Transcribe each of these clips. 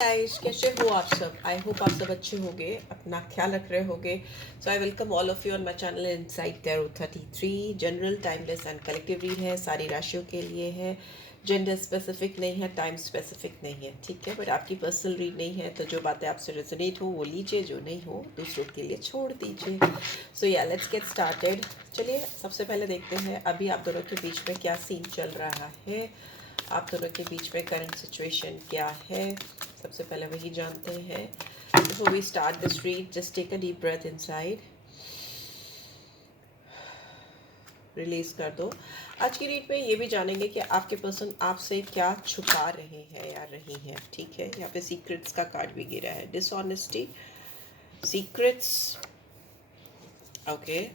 Guys, कैसे हो आप सब? आई होप आप सब अच्छे होंगे, अपना ख्याल रख रहे होंगे। So I welcome all of you on my channel inside tarot 33। General, timeless and collective read है, सारी राशियों के लिए है। जेंडर स्पेसिफिक नहीं है, टाइम स्पेसिफिक नहीं है, ठीक है। बट आपकी पर्सनल रीड नहीं है, तो जो बातें आपसे रेजोनेट हो वो लीजिए, जो नहीं हो दूसरों के लिए छोड़ दीजिए। सो या लेट्स गेट स्टार्टेड। चलिए सबसे पहले देखते हैं अभी आप दोनों के बीच में क्या सीन चल रहा है। आप दोनों के बीच में करंट सिचुएशन क्या है, सबसे पहले वही जानते हैं। Before we start this read, just take a deep breath inside, release कर दो। आज की रीड में ये भी जानेंगे कि आपके पर्सन आपसे क्या छुपा रहे हैं या रही हैं, ठीक है। यहाँ पे सीक्रेट्स का कार्ड भी गिरा है, डिसऑनेस्टी, सीक्रेट्स, ओके।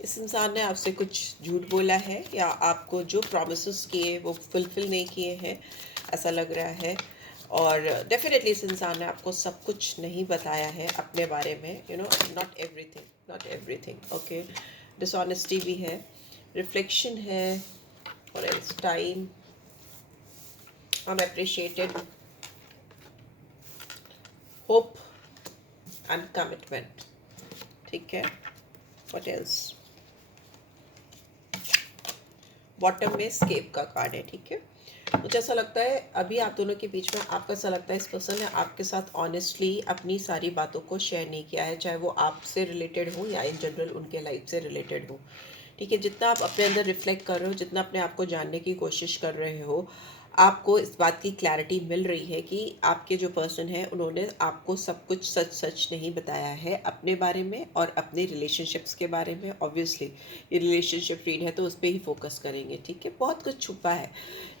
इस इंसान ने आपसे कुछ झूठ बोला है या आपको जो प्रॉमिसेस किए वो फुलफिल नहीं किए हैं, ऐसा लग रहा है। और डेफिनेटली इस इंसान ने आपको सब कुछ नहीं बताया है अपने बारे में, you know, not everything, not everything, okay. Dishonesty भी है, रिफ्लेक्शन है, और else time, unappreciated, hope and commitment, ठीक है। What else? बॉटम में स्केप का कार्ड है, ठीक है। मुझे ऐसा लगता है अभी आप दोनों के बीच में, आपको ऐसा लगता है इस पर्सन ने आपके साथ ऑनेस्टली अपनी सारी बातों को शेयर नहीं किया है, चाहे वो आपसे रिलेटेड हो या इन जनरल उनके लाइफ से रिलेटेड हो, ठीक है। जितना आप अपने अंदर रिफ्लेक्ट कर रहे हो, जितना अपने आप को जानने की कोशिश कर रहे हो, आपको इस बात की क्लैरिटी मिल रही है कि आपके जो पर्सन है उन्होंने आपको सब कुछ सच सच नहीं बताया है अपने बारे में और अपने रिलेशनशिप्स के बारे में। ऑब्वियसली ये रिलेशनशिप रीड है तो उस पर ही फोकस करेंगे, ठीक है। बहुत कुछ छुपा है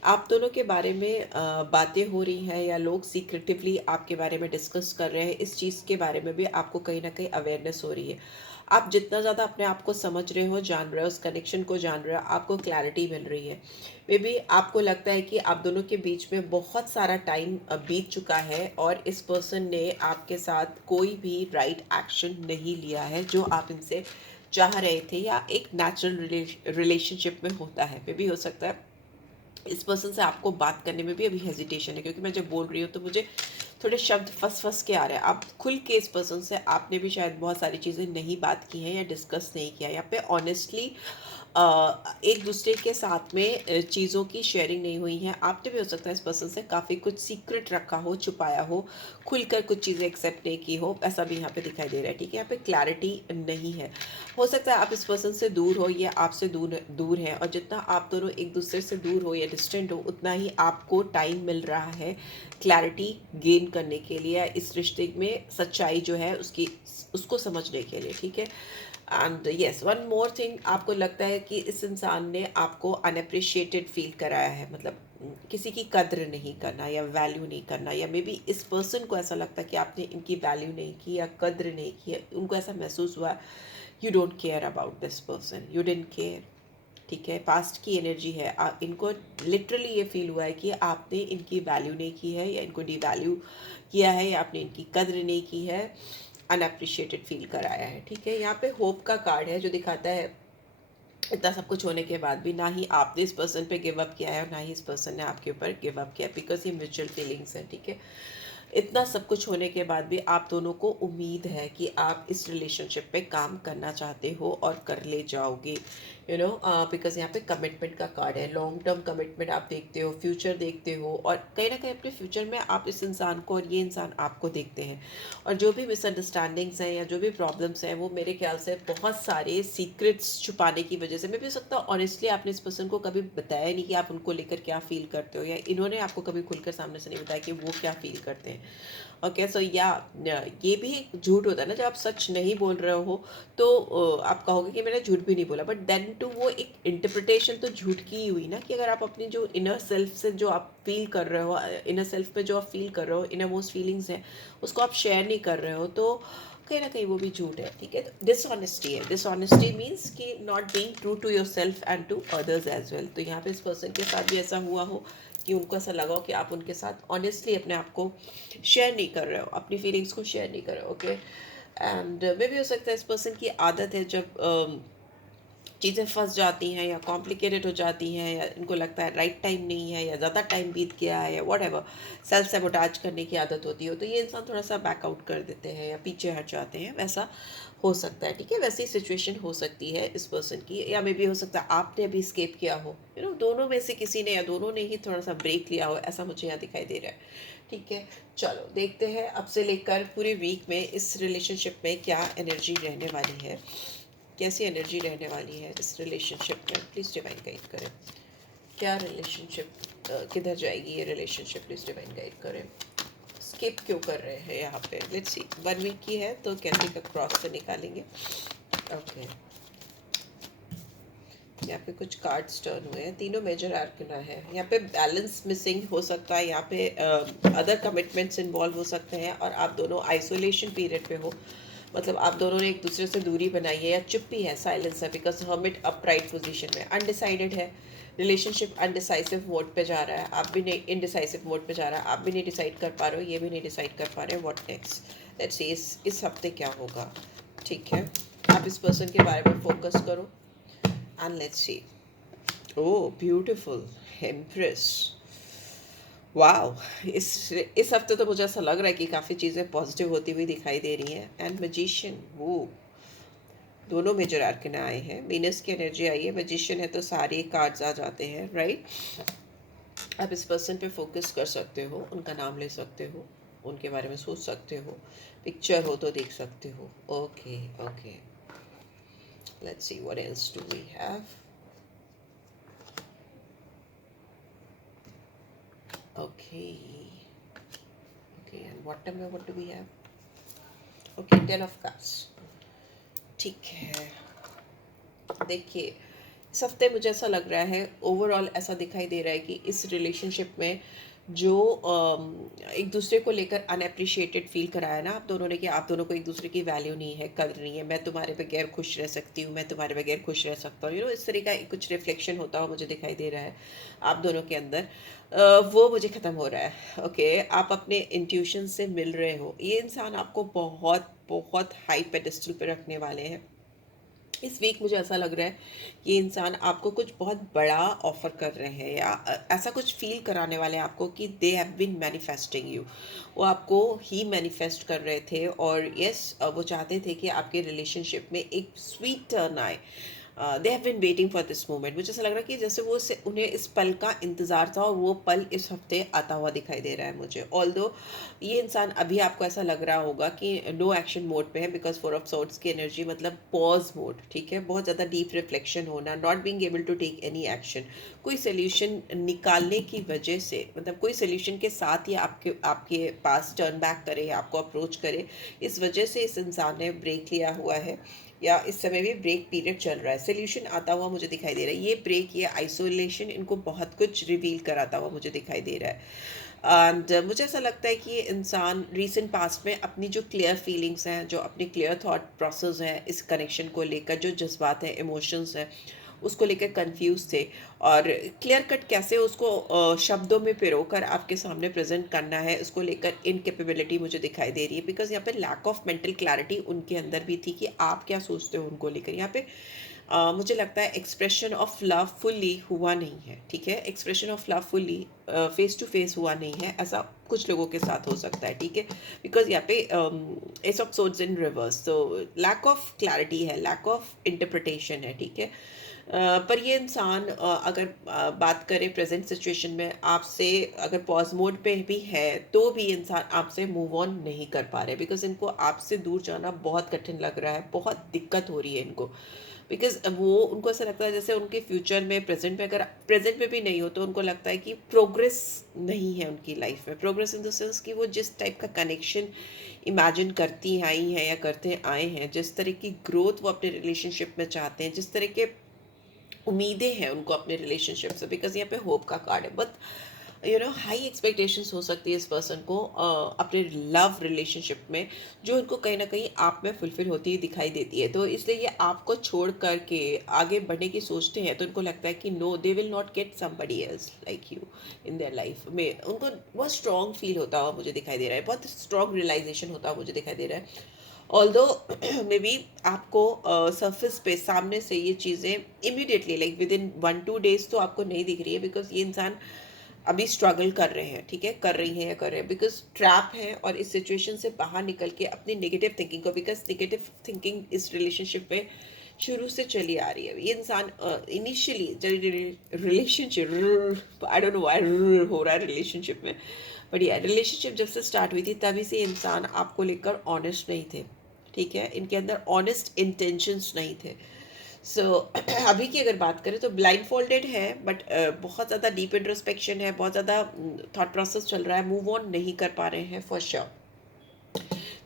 आप दोनों के बारे में, बातें हो रही हैं या लोग सीक्रेटिवली आपके बारे में डिस्कस कर रहे हैं। इस चीज़ के बारे में भी आपको कहीं ना कहीं अवेयरनेस हो रही है। आप जितना ज़्यादा अपने आप को समझ रहे हो, जान रहे हो, उस कनेक्शन को जान रहे हो, आपको क्लैरिटी मिल रही है। मे बी आपको लगता है कि आप दोनों के बीच में बहुत सारा टाइम बीत चुका है और इस पर्सन ने आपके साथ कोई भी राइट एक्शन नहीं लिया है जो आप इनसे चाह रहे थे या एक नेचुरल रिलेशनशिप में होता है। मे बी हो सकता है इस पर्सन से आपको बात करने में भी अभी हेजिटेशन है, क्योंकि मैं जब बोल रही हूँ तो मुझे थोड़े शब्द फंस फंस के आ रहे हैं। आप खुल के इस पर्सन से, आपने भी शायद बहुत सारी चीज़ें नहीं बात की हैं या डिस्कस नहीं किया। यहाँ पे ऑनेस्टली एक दूसरे के साथ में चीज़ों की शेयरिंग नहीं हुई है। आपने भी हो सकता है इस पर्सन से काफ़ी कुछ सीक्रेट रखा हो, छुपाया हो, खुलकर कुछ चीज़ें एक्सेप्ट नहीं की हो, ऐसा भी यहाँ पे दिखाई दे रहा है, ठीक है। यहाँ पे क्लैरिटी नहीं है। हो सकता है आप इस पर्सन से दूर हो या आपसे दूर दूर है, और जितना आप दोनों एक दूसरे से दूर हो या डिस्टेंट हो, उतना ही आपको टाइम मिल रहा है क्लैरिटी गेन करने के लिए, या इस रिश्ते में सच्चाई जो है उसकी उसको समझने के लिए, ठीक है। And yes, one more thing, आपको लगता है कि इस इंसान ने आपको अनअप्रिशिएटेड फील कराया है, मतलब किसी की कद्र नहीं करना या वैल्यू नहीं करना, या मे बी इस पर्सन को ऐसा लगता है कि आपने इनकी वैल्यू नहीं की या कद्र नहीं की, उनको ऐसा महसूस हुआ you don't care about this person, you didn't care, ठीक है। पास्ट की एनर्जी है, इनको लिटरली ये फील हुआ है कि आपने इनकी वैल्यू नहीं की है या इनको डिवैल्यू किया है या आपने इनकी कद्र नहीं की है, अनअप्रिशिएटेड फील कराया है, ठीक है। यहाँ पे होप का कार्ड है जो दिखाता है इतना सब कुछ होने के बाद भी ना ही आपने इस पर्सन पे गिव अप किया है और ना ही इस पर्सन ने आपके ऊपर गिव अप किया, बिकॉज ये म्यूचुअल फीलिंग्स है, ठीक है। इतना सब कुछ होने के बाद भी आप दोनों को उम्मीद है कि आप इस रिलेशनशिप पे काम करना चाहते हो और कर ले जाओगे, यू नो, बिकॉज यहाँ पे कमिटमेंट का कार्ड है। लॉन्ग टर्म कमिटमेंट आप देखते हो, फ्यूचर देखते हो, और कहीं ना कहीं अपने फ्यूचर में आप इस इंसान को और ये इंसान आपको देखते हैं। और जो भी मिसअंडरस्टैंडिंग्स हैं या जो भी प्रॉब्लम्स हैं वो मेरे ख्याल से बहुत सारे सीक्रेट्स छुपाने की वजह से। मैं भी हो सकता हूँ ऑनेस्टली आपने इस पर्सन को कभी बताया नहीं कि आप उनको लेकर क्या फील करते हो, या इन्होंने आपको कभी खुलकर सामने से नहीं बताया कि वो क्या फील करते हैं। ओके, सो या ये भी एक झूठ होता है ना, जब आप सच नहीं बोल रहे हो तो आप कहोगे कि मैंने झूठ भी नहीं बोला, बट देन टू वो एक इंटरप्रिटेशन तो झूठ की ही हुई ना, कि अगर आप अपनी जो इनर सेल्फ से जो आप फील कर रहे हो, इनर सेल्फ पे जो आप फील कर रहे हो, इनर मोस्ट फीलिंग्स हैं, उसको आप शेयर नहीं कर रहे हो, तो कहीं ना कहीं वो भी झूठ है, ठीक है। तो डिसऑनेस्टी है, डिसऑनेस्टी मीन्स कि not being true to yourself and to others as well. तो यहाँ पे इस पर्सन के साथ भी ऐसा हुआ हो कि उनको ऐसा लगा हो कि आप उनके साथ ऑनेस्टली अपने आप को शेयर नहीं कर रहे हो, अपनी फीलिंग्स को शेयर नहीं कर रहे हो, ओके। एंड मे भी हो सकता है इस पर्सन की आदत है, जब चीज़ें फंस जाती हैं या कॉम्प्लिकेटेड हो जाती हैं या इनको लगता है राइट टाइम नहीं है या ज़्यादा टाइम बीत गया है या वट एवर, सेल्फ सेबोटाज करने की आदत होती हो तो ये इंसान थोड़ा सा बैकआउट कर देते हैं या पीछे हट जाते हैं, वैसा हो सकता है। ठीक है, वैसी सिचुएशन हो सकती है इस पर्सन की, या मे भी हो सकता है आपने अभी स्केप किया हो, दोनों में से किसी ने या दोनों ने ही थोड़ा सा ब्रेक लिया हो, ऐसा मुझे यहाँ दिखाई दे रहा है। ठीक है, चलो देखते हैं अब से लेकर पूरे वीक में इस रिलेशनशिप में क्या एनर्जी रहने वाली है, कैसी एनर्जी रहने वाली है इस रिलेशनशिप में। प्लीज़ डिवाइन गाइड करें, क्या रिलेशनशिप किधर जाएगी ये रिलेशनशिप, प्लीज़ डिवाइन गाइड करें। स्किप क्यों कर रहे हैं यहाँ पे, लेट्स सी। 1 वीक की है तो कैसे का क्रॉस से निकालेंगे। ओके, यहाँ पे कुछ कार्ड्स टर्न हुए हैं, तीनों मेजर आर्कना है। यहाँ पे बैलेंस मिसिंग हो सकता है, यहाँ पे अदर कमिटमेंट्स इन्वॉल्व हो सकते हैं और आप दोनों आइसोलेशन पीरियड पे हो, मतलब आप दोनों ने एक दूसरे से दूरी बनाई है या चुप्पी है, साइलेंस है, बिकॉज हर्मिट अपराइट पोजीशन में अनडिसाइडेड है। रिलेशनशिप अनडिसाइसिव मोड पे जा रहा है, आप भी नहीं, इनडिसाइसिव मोड पे जा रहा है, आप भी नहीं डिसाइड कर पा रहे हो, ये भी नहीं डिसाइड कर पा रहे हो व्हाट नेक्स्ट। लेट्स सी इस हफ्ते क्या होगा। ठीक है, आप इस पर्सन के बारे में फोकस करो and let's see. Oh, beautiful Empress. Wow, इस हफ्ते तो मुझे ऐसा लग रहा है कि काफ़ी चीज़ें पॉजिटिव होती हुई दिखाई दे रही हैं। एंड मैजिशियन, वो दोनों मेजर आर्कना आए हैं, वीनस की एनर्जी आई है, मैजिशियन है तो सारे कार्ड्स आ जाते हैं, राइट। आप इस पर्सन पे फोकस कर सकते हो, उनका नाम ले सकते हो, उनके बारे में सोच सकते हो, पिक्चर हो तो देख सकते हो। Okay okay, let's see what else do we have. Okay. Okay, and bottom में what do we have? Okay, 10 of Cups. ठीक है, देखिए इस हफ्ते मुझे ऐसा लग रहा है, ओवरऑल ऐसा दिखाई दे रहा है कि इस रिलेशनशिप में जो एक दूसरे को लेकर अनएप्रिशिएटेड फील कराया ना आप दोनों ने, कि आप दोनों को एक दूसरे की वैल्यू नहीं है, कदर नहीं है, मैं तुम्हारे बगैर खुश रह सकती हूँ, मैं तुम्हारे बगैर खुश रह सकता हूँ, इस तरह का कुछ रिफ्लेक्शन होता हुआ मुझे दिखाई दे रहा है आप दोनों के अंदर। वो मुझे ख़त्म हो रहा है। ओके, आप अपने इंट्यूशन से मिल रहे हो, ये इंसान आपको बहुत बहुत हाई पेडेस्टल पे रखने वाले हैं इस वीक। मुझे ऐसा लग रहा है कि ये इंसान आपको कुछ बहुत बड़ा ऑफर कर रहे हैं या ऐसा कुछ फील कराने वाले हैं आपको कि they have been manifesting you. वो आपको ही मैनिफेस्ट कर रहे थे और यस, वो चाहते थे कि आपके रिलेशनशिप में एक स्वीट टर्न आए। They have been waiting for this moment. मुझे ऐसा लग रहा है कि जैसे वो उन्हें इस पल का इंतज़ार था और वो पल इस हफ्ते आता हुआ दिखाई दे रहा है मुझे। ऑल्दो ये इंसान अभी आपको ऐसा लग रहा होगा कि नो एक्शन मोड पे है, बिकॉज 4 ऑफ सोर्ड्स की एनर्जी मतलब पॉज मोड। ठीक है, बहुत ज़्यादा डीप रिफ्लेक्शन होना, not being able to take any action, कोई सोल्यूशन निकालने की वजह से, मतलब कोई सोल्यूशन के साथ ही आपके आपके पास टर्न बैक करे या आपको अप्रोच करे, इस वजह से इस इंसान ने ब्रेक लिया हुआ है या इस समय भी ब्रेक पीरियड चल रहा है। सोल्यूशन आता हुआ मुझे दिखाई दे रहा है, ये ब्रेक, ये आइसोलेशन इनको बहुत कुछ रिवील कराता हुआ मुझे दिखाई दे रहा है। एंड मुझे ऐसा लगता है कि ये इंसान रीसेंट पास्ट में अपनी जो क्लियर फीलिंग्स हैं, जो अपनी क्लियर थॉट प्रोसेस हैं इस कनेक्शन को लेकर, जो जज्बात हैं, इमोशंस हैं, उसको लेकर कंफ्यूज थे और क्लियर कट कैसे उसको शब्दों में पिरोकर आपके सामने प्रेजेंट करना है, उसको लेकर इनकेपेबिलिटी मुझे दिखाई दे रही है। बिकॉज यहाँ पे लैक ऑफ मेंटल क्लैरिटी उनके अंदर भी थी कि आप क्या सोचते हो उनको लेकर। यहाँ पे मुझे लगता है एक्सप्रेशन ऑफ लव फुल्ली हुआ नहीं है। ठीक है, expression of love fully face to face हुआ नहीं है, ऐसा कुछ लोगों के साथ हो सकता है। ठीक है, बिकॉज यहाँ पे S of swords in reverse, तो लैक ऑफ क्लैरिटी है, लैक ऑफ इंटरप्रिटेशन है। ठीक है, पर ये इंसान अगर बात करें प्रेजेंट सिचुएशन में आपसे, अगर पॉज मोड पे भी है तो भी इंसान आपसे मूव ऑन नहीं कर पा रहे, बिकॉज इनको आपसे दूर जाना बहुत कठिन लग रहा है, बहुत दिक्कत हो रही है इनको। बिकॉज वो, उनको ऐसा लगता है जैसे उनके फ्यूचर में, प्रेजेंट में, अगर प्रेजेंट में भी नहीं हो तो उनको लगता है कि प्रोग्रेस नहीं है उनकी लाइफ में। प्रोग्रेस इन द सेंस कि वो जिस टाइप का कनेक्शन इमेजिन करती आई हैं या करते आए हैं, जिस तरह की ग्रोथ वो अपने रिलेशनशिप में चाहते हैं, जिस तरह के उम्मीदें हैं उनको अपने रिलेशनशिप से, बिकॉज यहाँ पे होप का कार्ड है। बट हाई एक्सपेक्टेशंस हो सकती है इस पर्सन को अपने लव रिलेशनशिप में, जो उनको कहीं ना कहीं आप में फुलफिल होती हुई दिखाई देती है। तो इसलिए ये आपको छोड़ करके आगे बढ़ने की सोचते हैं तो उनको लगता है कि no, they will not get somebody else like you in their life में। उनको बहुत स्ट्रॉन्ग फील होता हुआ मुझे दिखाई दे रहा है, बहुत स्ट्रॉन्ग रियलाइजेशन होता हुआ मुझे दिखाई दे रहा है। ऑल्दो मे बी आपको सरफेस पे सामने से ये चीज़ें immediately like with in 1-2 days तो आपको नहीं दिख रही है, बिकॉज ये इंसान अभी स्ट्रगल कर रहे हैं, ठीक है, कर रही हैं या कर रहे हैं, बिकॉज ट्रैप है और इस सिचुएशन से बाहर निकल के अपनी नेगेटिव थिंकिंग को, बिकॉज नेगेटिव थिंकिंग इस रिलेशनशिप में शुरू से चली आ रही है। ये इंसान initially relationship, I don't know why हो रहा है रिलेशनशिप में, बट ये रिलेशनशिप जब से स्टार्ट हुई थी तभी से इंसान आपको लेकर ऑनेस्ट नहीं थे, ठीक है, इनके अंदर ऑनेस्ट इंटेंशंस नहीं थे। सो अभी की अगर बात करें तो ब्लाइंड फोल्डेड है, बट बहुत ज़्यादा डीप इंट्रोस्पेक्शन है, बहुत ज़्यादा थॉट प्रोसेस चल रहा है, मूव ऑन नहीं कर पा रहे हैं फॉर श्योर।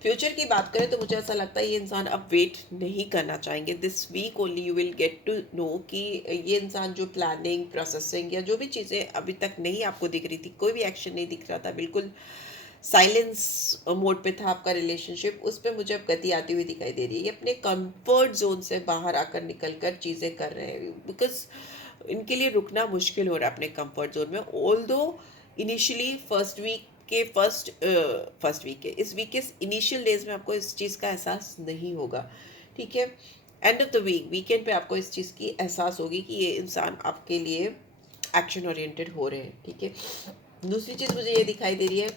फ्यूचर की बात करें तो मुझे ऐसा लगता है ये इंसान अब वेट नहीं करना चाहेंगे। This week only you will get to know कि ये इंसान जो प्लानिंग, प्रोसेसिंग या जो भी चीज़ें अभी तक नहीं आपको दिख रही थी, कोई भी एक्शन नहीं दिख रहा था, बिल्कुल साइलेंस मोड पे था आपका रिलेशनशिप, उस पर मुझे अब गति आती हुई दिखाई दे रही है। ये अपने कंफर्ट जोन से बाहर आकर निकल कर चीज़ें कर रहे हैं, बिकॉज इनके लिए रुकना मुश्किल हो रहा है अपने कंफर्ट जोन में। ऑल दो इनिशियली फर्स्ट वीक के इस वीक के इनिशियल डेज में आपको इस चीज़ का एहसास नहीं होगा, ठीक है। एंड ऑफ द वीकेंड पे आपको इस चीज़ की एहसास होगी कि ये इंसान आपके लिए एक्शन ओरिएंटेड हो रहे हैं, ठीक है। दूसरी चीज़ मुझे ये दिखाई दे रही है,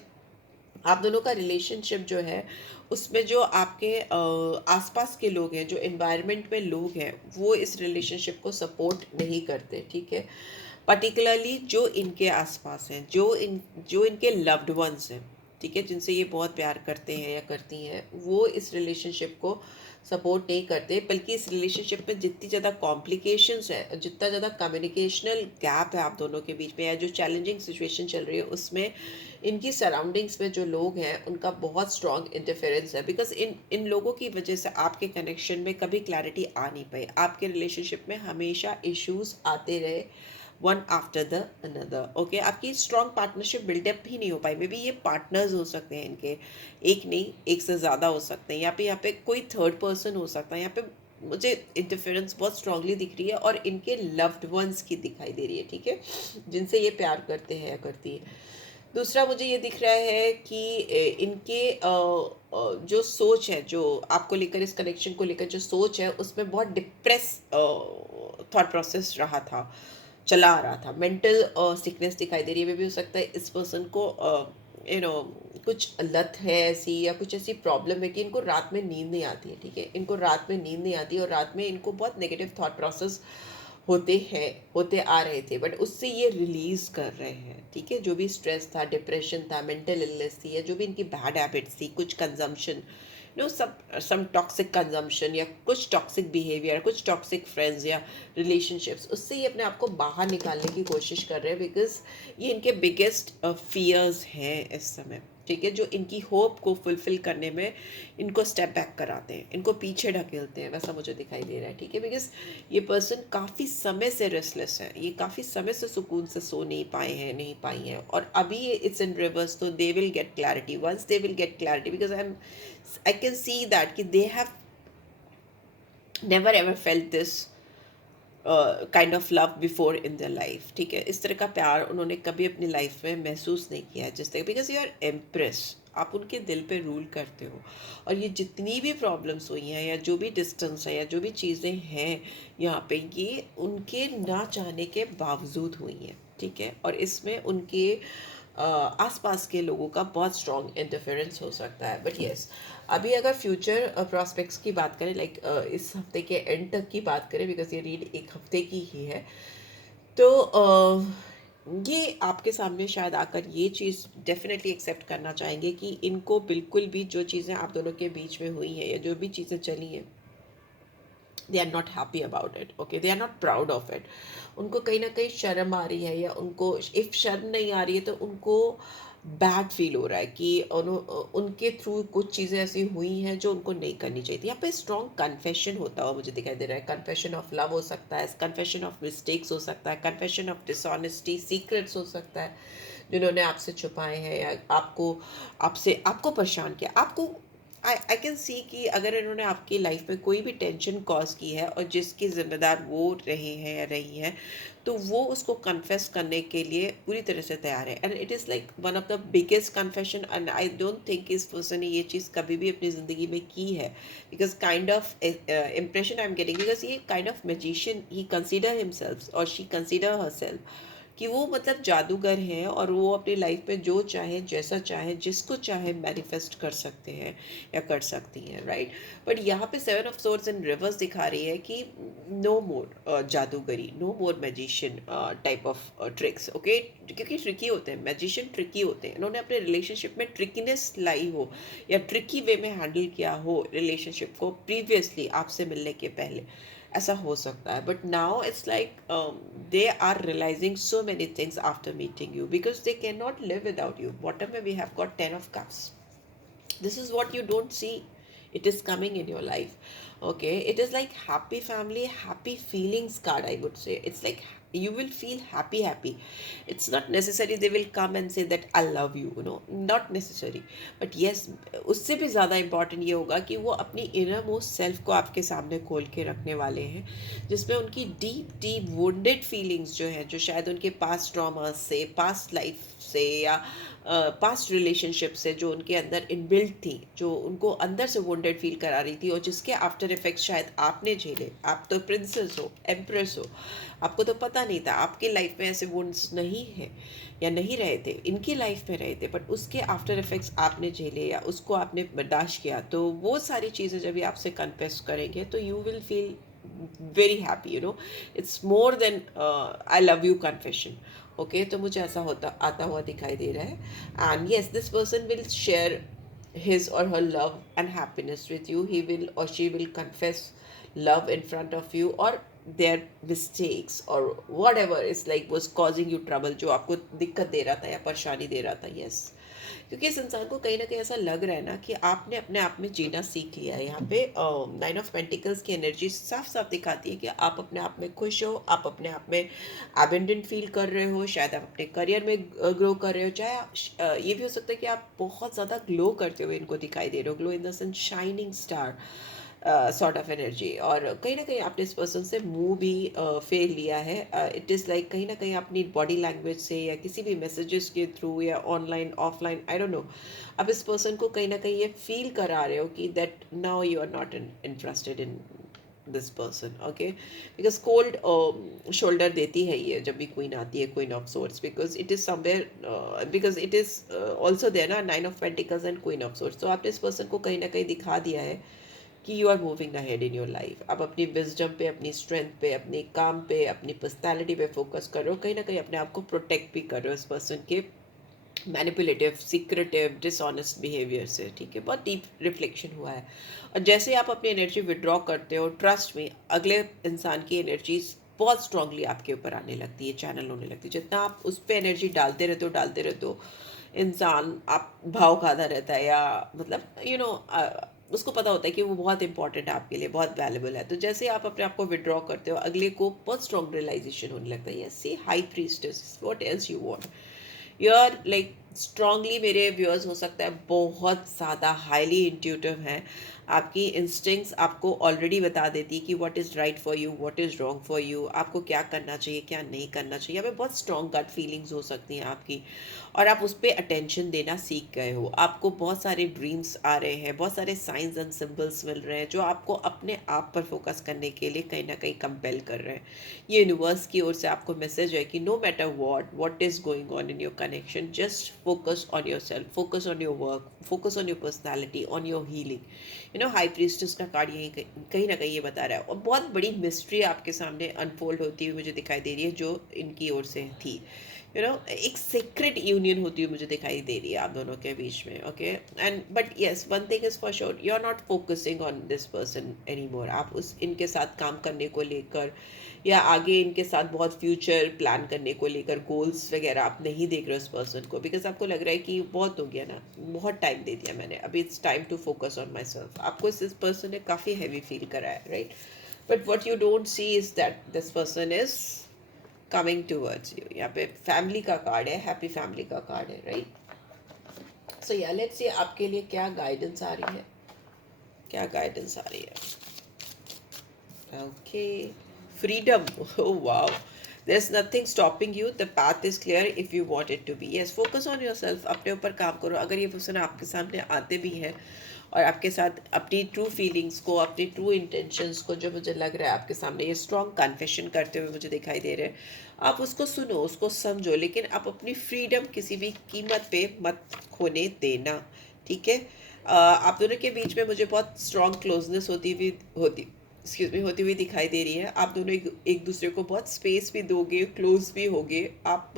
आप दोनों का रिलेशनशिप जो है उसमें जो आपके आसपास के लोग हैं, जो एनवायरनमेंट में लोग हैं, वो इस रिलेशनशिप को सपोर्ट नहीं करते, ठीक है। पर्टिकुलरली जो इनके आसपास हैं, जो इनके लव्ड वंस हैं, ठीक है, जिनसे ये बहुत प्यार करते हैं या करती हैं, वो इस रिलेशनशिप को सपोर्ट नहीं करते, बल्कि इस रिलेशनशिप में जितनी ज़्यादा कॉम्प्लिकेशंस है, जितना ज़्यादा कम्युनिकेशनल गैप है आप दोनों के बीच में, या जो चैलेंजिंग सिचुएशन चल रही है उसमें इनकी सराउंडिंग्स में जो लोग हैं उनका बहुत स्ट्रॉन्ग इंटरफेरेंस है, बिकॉज इन लोगों की वजह से आपके कनेक्शन में कभी क्लैरिटी आ नहीं पाई, आपके रिलेशनशिप में हमेशा इश्यूज आते रहे, one after the another, okay. आपकी स्ट्रॉन्ग पार्टनरशिप बिल्डअप ही नहीं हो पाई। मे बी ये पार्टनर्स हो सकते हैं इनके, एक नहीं, एक से ज़्यादा हो सकते हैं, यहाँ पे कोई थर्ड पर्सन हो सकता है, यहाँ पे मुझे इंटरफेरेंस बहुत स्ट्रांगली दिख रही है और इनके लव्ड वंस की दिखाई दे रही है, ठीक है, जिनसे ये प्यार करते हैं या करती है। दूसरा मुझे ये दिख रहा है कि इनके जो सोच है, जो आपको लेकर, इस कनेक्शन को लेकर जो सोच है, उसमें बहुत डिप्रेस थॉट प्रोसेस रहा था, चला आ रहा था। मेंटल सिकनेस दिखाई दे रही है। मे भी हो सकता है इस पर्सन को यू नो कुछ लत है ऐसी, या कुछ ऐसी प्रॉब्लम है कि इनको रात में नींद नहीं आती है, ठीक है, इनको रात में नींद नहीं आती और रात में इनको बहुत नेगेटिव थॉट प्रोसेस होते आ रहे थे, बट उससे ये रिलीज कर रहे हैं, ठीक है। जो भी स्ट्रेस था, डिप्रेशन था, मेंटल इलनेस थी, या जो भी इनकी बैड हैबिट्स थी, कुछ कंजम्पशन, सब सम टॉक्सिक कंजम्पशन, या कुछ टॉक्सिक बिहेवियर, कुछ टॉक्सिक फ्रेंड्स या रिलेशनशिप्स, उससे ये अपने आप को बाहर निकालने की कोशिश कर रहे हैं, बिकॉज ये इनके बिगेस्ट फियर्स हैं इस समय, ठीक है, जो इनकी होप को फुलफिल करने में इनको स्टेप बैक कराते हैं, इनको पीछे ढकेलते हैं, वैसा मुझे दिखाई दे रहा है, ठीक है। बिकॉज ये पर्सन काफ़ी समय से रेस्टलेस है, ये काफ़ी समय से सुकून से सो नहीं पाए हैं, नहीं पाई हैं, और अभी ये इट्स इन रिवर्स, तो they will get clarity, once they will get clarity, because I can see that कि they have never ever felt this kind of love before in their life, ठीक है। इस तरह का प्यार उन्होंने कभी अपनी लाइफ में महसूस नहीं किया है, जिस तरह, बिकॉज यू आर एम्प्रेस, आप उनके दिल पे रूल करते हो, और ये जितनी भी प्रॉब्लम्स हुई हैं, या जो भी डिस्टेंस है, या जो भी चीज़ें हैं यहाँ पे, ये उनके ना चाहने के बावजूद हुई हैं, ठीक है। और इसमें उनके आसपास के लोगों का बहुत स्ट्रॉन्ग इंटरफेरेंस हो सकता है, बट येस, अभी अगर फ्यूचर प्रॉस्पेक्ट्स की बात करें, लाइक इस हफ्ते के एंड तक की बात करें, बिकॉज ये रीड एक हफ्ते की ही है, तो ये आपके सामने शायद आकर ये चीज़ डेफिनेटली एक्सेप्ट करना चाहेंगे कि इनको बिल्कुल भी जो चीज़ें आप दोनों के बीच में हुई हैं, या जो भी चीज़ें चली हैं, they are not happy about it, okay, they are not proud of it. उनको कहीं ना कहीं शर्म आ रही है, या उनको इफ शर्म नहीं आ रही है तो उनको बैड फील हो रहा है कि उनके थ्रू कुछ चीज़ें ऐसी हुई हैं जो उनको नहीं करनी चाहिए थी। यहाँ पे स्ट्रॉन्ग कन्फेशन होता हुआ मुझे दिखाई दे रहा है। कन्फेशन ऑफ लव हो सकता है, कन्फेशन ऑफ मिस्टेक्स हो सकता है, कन्फेशन ऑफ डिसऑनेस्टी, सीक्रेट्स हो सकता है जिन्होंने आपसे छुपाए हैं, या आपको आपसे आपको परेशान किया, आपको आई कैन सी कि अगर इन्होंने आपकी लाइफ में कोई भी टेंशन कॉज की है और जिसकी जिम्मेदार वो रहे हैं या रही हैं, तो वो उसको कन्फेस करने के लिए पूरी तरह से तैयार है। And it is like one of the biggest confession, and I don't think इस पर्सन ने ये चीज़ कभी भी अपनी ज़िंदगी में की है। Because kind of impression I am getting, because ये काइंड ऑफ मैजिशियन ही कंसिडर हिमसेल्फ और शी कंसिडर हर सेल्फ कि वो मतलब जादूगर हैं और वो अपनी लाइफ में जो चाहे जैसा चाहे जिसको चाहे मैनिफेस्ट कर सकते हैं या कर सकती हैं, राइट। बट यहाँ पे seven of swords in reverse दिखा रही है कि नो मोर जादूगरी, no more magician type of tricks, okay. क्योंकि ट्रिकी होते हैं मैजिशियन, ट्रिकी होते हैं। इन्होंने अपने रिलेशनशिप में ट्रिकीनेस लाई हो या ट्रिकी वे में हैंडल किया हो रिलेशनशिप को प्रीवियसली आपसे मिलने के पहले, ऐसा हो सकता है। But now it's like they are realising so many things after meeting you, because they can not live without you. Bottom में we have got 10 of cups. This is what you don't see. It is coming in your life. Okay, it is like happy family, happy feelings card, I would say. It's like you will feel happy. It's not necessary they will come and say that I love you, not necessary. But yes, उससे भी ज़्यादा important ये होगा कि वो अपनी inner most self को आपके सामने खोल के रखने वाले हैं, जिसमें उनकी डीप डीप वुंडेड फीलिंग्स जो हैं, जो शायद उनके पास्ट ट्रॉमा से, पास्ट लाइफ से या पास्ट रिलेशनशिप से जो उनके अंदर इनबिल्ट थी, जो उनको अंदर से वुंडेड फील करा रही थी और जिसके आफ्टर इफेक्ट्स शायद आपने झेले। आप तो प्रिंसेस हो, एम्प्रेस हो, आपको तो पता नहीं था, आपके लाइफ में ऐसे वुंड्स नहीं है या नहीं रहे थे, इनकी लाइफ में रहे थे, बट उसके आफ्टर इफेक्ट्स आपने झेले या उसको आपने बर्दाश्त किया। तो वो सारी चीज़ें जब ये आपसे कन्फेस करेंगे तो you will feel very happy, it's more than I love you confession. Okay, तो मुझे ऐसा होता आता हुआ दिखाई दे रहा है। And yes, this person will share his or her love and happiness with you. He will or she will confess love in front of you, or their mistakes or whatever is like was causing you trouble, जो आपको दिक्कत दे रहा था या परेशानी दे रहा था। yes, क्योंकि इस इंसान को कहीं ना कहीं ऐसा लग रहा है ना कि आपने अपने आप में जीना सीख लिया है। यहाँ पे 9 of Pentacles की एनर्जी साफ साफ दिखाती है कि आप अपने आप में खुश हो, आप अपने आप में एबेंडेंट फील कर रहे हो, शायद आप अपने करियर में ग्रो कर रहे हो, चाहे ये भी हो सकता है कि आप बहुत ज़्यादा ग्लो करते हुए इनको दिखाई दे रहे हो, glow in the sense shining star sort of energy. और कहीं ना कहीं आपने इस पर्सन से मुंह भी फेर लिया है। इट इज़ लाइक कहीं ना कहीं अपनी बॉडी लैंग्वेज से या किसी भी मैसेजेस के थ्रू या online offline, I don't know, अब इस पर्सन को कहीं ना कहीं ये फील करा रहे हो कि that now you are not interested in this person. Okay, because cold shoulder देती है ये जब भी क्वीन आती है, queen of swords, because it is somewhere, because it is also there ना 9 of Pentacles and queen of swords. तो आपने इस पर्सन को कहीं ना कहीं दिखा दिया है कि you are moving ahead in your life. आप अपनी विजडम पे, अपनी स्ट्रेंथ पे, अपनी काम पे, अपनी पर्सनैलिटी पे फोकस कर रहे हो, कहीं ना कहीं अपने आप को प्रोटेक्ट भी कर रहे हो इस पर्सन के मैनिपुलेटिव, सीक्रेटिव, डिसऑनेस्ट बिहेवियर से। ठीक है, बहुत डीप रिफ्लेक्शन हुआ है। और जैसे आप अपनी एनर्जी विड्रॉ करते हो, ट्रस्ट में अगले इंसान की एनर्जी बहुत स्ट्रांगली आपके ऊपर आने लगती है, चैनल होने लगती है। जितना आप उस पर एनर्जी डालते रहते हो, इंसान आप भाव खादा रहता है, या मतलब उसको पता होता है कि वो बहुत इंपॉर्टेंट है आपके लिए, बहुत वैल्यूबल है। तो जैसे आप अपने आप को विड्रॉ करते हो, अगले को बहुत स्ट्रॉन्ग रियलाइजेशन होने लगता है। Yes, see high priestess, what else you want. You are like strongly, मेरे व्यूअर्स हो सकता है बहुत ज़्यादा हाईली इंट्यूटिव हैं। आपकी इंस्टिंक्ट्स आपको ऑलरेडी बता देती है कि what is right for you, what is wrong for you, आपको क्या करना चाहिए, क्या नहीं करना चाहिए। यहाँ पे बहुत स्ट्रॉन्ग गट फीलिंग्स हो सकती हैं आपकी, और आप उस पर अटेंशन देना सीख गए हो। आपको बहुत सारे ड्रीम्स आ रहे हैं, बहुत सारे साइंस एंड सिंबल्स मिल रहे हैं जो आपको अपने आप पर फोकस करने के लिए कहीं ना कहीं कंपेल कर रहे हैं। ये यूनिवर्स की ओर से आपको मैसेज है कि no matter what is going on in your connection, just focus on yourself, focus on your work, focus on your personality, on your healing. High priestess का कार्ड यही कहीं ना कहीं ये बता रहा है। और बहुत बड़ी मिस्ट्री आपके सामने अनफोल्ड होती हुई मुझे दिखाई दे रही है जो इनकी ओर से थी। एक सीक्रेट यूनियन होती हुई मुझे दिखाई दे रही है आप दोनों के बीच में। Okay, and but yes, one thing is for sure, you are not focusing on this person any more. आप उस इनके साथ काम करने को लेकर या आगे इनके साथ बहुत फ्यूचर प्लान करने को लेकर गोल्स वगैरह आप नहीं देख रहे हो इस पर्सन को, बिकॉज आपको लग रहा है कि बहुत हो गया ना, बहुत टाइम दे दिया मैंने, अभी it's time to focus on myself. आपको इस पर्सन ने काफ़ी हैवी फील करा है, right. But what you don't see is that this person is coming towards you. यहाँ पे फैमिली का कार्ड है, हैप्पी फैमिली का कार्ड है, राइट। सो या लेट्स सी आपके लिए क्या गाइडेंस आ रही है क्या गाइडेंस आ रही है? Okay, freedom. Oh wow, there's nothing stopping you, the path is clear if you want it to be. Yes, focus on yourself, अपने ऊपर काम करो। अगर ये पर्सन आपके सामने आते भी हैं और आपके साथ अपनी ट्रू फीलिंग्स को, अपनी ट्रू इंटेंशंस को, जो मुझे लग रहा है आपके सामने ये स्ट्रॉन्ग कन्फेशन करते हुए मुझे दिखाई दे रहे हैं, आप उसको सुनो, उसको समझो, लेकिन आप अपनी फ्रीडम किसी भी कीमत पे मत खोने देना, ठीक है? आप दोनों के बीच में मुझे बहुत स्ट्रॉन्ग क्लोजनेस होती हुई दिखाई दे रही है। आप दोनों एक दूसरे को बहुत स्पेस भी दोगे, क्लोज भी होगे। आप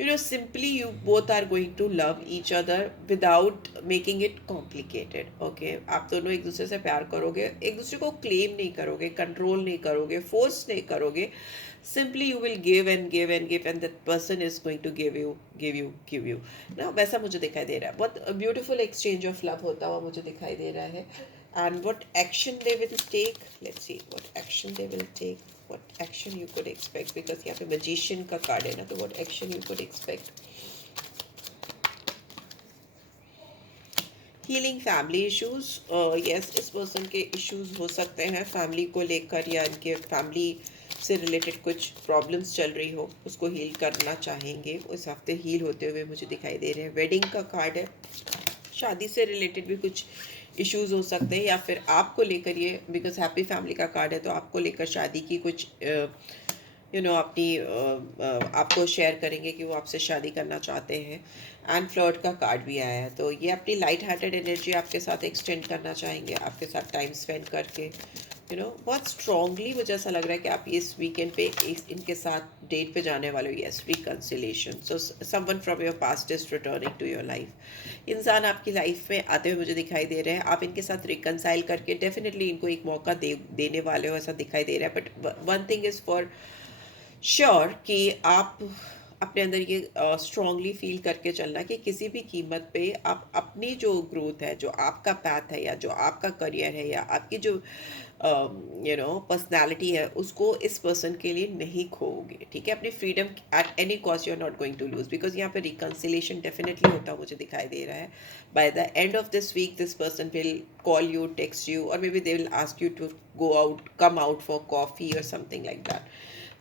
simply you both are going to love each other without making it complicated. Okay, आप दोनों एक दूसरे से प्यार करोगे, एक दूसरे को क्लेम नहीं करोगे, कंट्रोल नहीं करोगे, फोर्स नहीं करोगे। Simply you will give and give and give and that person is going to give you ना। वैसा मुझे दिखाई दे रहा है। बहुत ब्यूटीफुल एक्सचेंज ऑफ लव होता हुआ मुझे दिखाई दे रहा है। And what action they will take, let's see what action they will take, what action you could expect, because यहाँ पे magician का कार्ड है ना, तो what action you could expect. Healing family issues, yes, इस पर्सन के issues हो सकते हैं फैमिली को लेकर, या इनके फैमिली से रिलेटेड कुछ प्रॉब्लम्स चल रही हो, उसको हील करना चाहेंगे। इस हफ्ते हील होते हुए मुझे दिखाई दे रहे हैं। वेडिंग का कार्ड है, शादी से रिलेटेड भी कुछ इश्यूज हो सकते हैं, या फिर आपको लेकर ये, बिकॉज हैप्पी फैमिली का कार्ड है, तो आपको लेकर शादी की कुछ अपनी आपको शेयर करेंगे कि वो आपसे शादी करना चाहते हैं। एंड फ्लर्ट का कार्ड भी आया है, तो ये अपनी लाइट हार्टेड एनर्जी आपके साथ एक्सटेंड करना चाहेंगे, आपके साथ टाइम स्पेंड करके। बहुत स्ट्रांगली मुझे ऐसा लग रहा है कि आप इस वीकेंड पे इनके साथ डेट पे जाने वाले हो। Yes, reconciliation, so someone from your past is returning to your life. इंसान आपकी लाइफ में आते हुए मुझे दिखाई दे रहे हैं। आप इनके साथ रिकन्साइल करके डेफिनेटली इनको एक मौका देने वाले हो, ऐसा दिखाई दे रहा है। But one thing is for sure कि आप अपने अंदर ये स्ट्रांगली फील करके चलना कि किसी भी कीमत पे आप अपनी जो ग्रोथ है, जो आपका पैथ है, या जो आपका करियर है, या आपकी जो पर्सनालिटी है, उसको इस पर्सन के लिए नहीं खोओगे, ठीक है? अपनी freedom at any cost you are not going to lose, because यहाँ पे रिकन्सिलेशन डेफिनेटली होता मुझे दिखाई दे रहा है। By the end of this week this person will call you, text you, और maybe they will ask you to go out, come out for coffee और समथिंग लाइक दैट।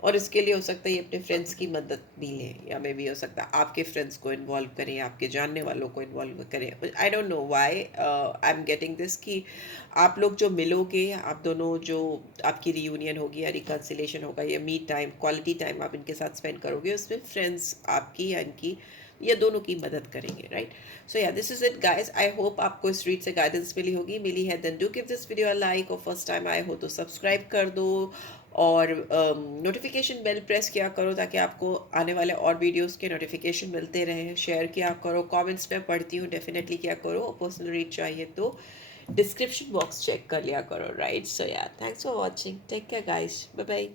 और इसके लिए हो सकता है ये अपने फ्रेंड्स की मदद भी लें, या मे बी हो सकता है आपके फ्रेंड्स को इन्वॉल्व करें, आपके जानने वालों को इन्वॉल्व करें। I don't know why I am getting this कि आप लोग जो मिलोगे, आप दोनों जो आपकी रियूनियन होगी या रिकन्सिलेशन होगा, या मी टाइम, क्वालिटी टाइम आप इनके साथ स्पेंड करोगे, उसमें फ्रेंड्स आपकी या इनकी या दोनों की मदद करेंगे, right? So yeah this is it guys. I hope आपको इस रीड से गाइडेंस मिली है। Then do give this video a like, और फर्स्ट टाइम आए हो तो सब्सक्राइब कर दो, और नोटिफिकेशन बेल प्रेस किया करो ताकि आपको आने वाले और वीडियोस के नोटिफिकेशन मिलते रहें। शेयर किया करो, कमेंट्स में पढ़ती हूँ, डेफिनेटली किया करो। पर्सनल रीड चाहिए तो डिस्क्रिप्शन बॉक्स चेक कर लिया करो, right? So yeah thanks for watching, take care guys, bye bye.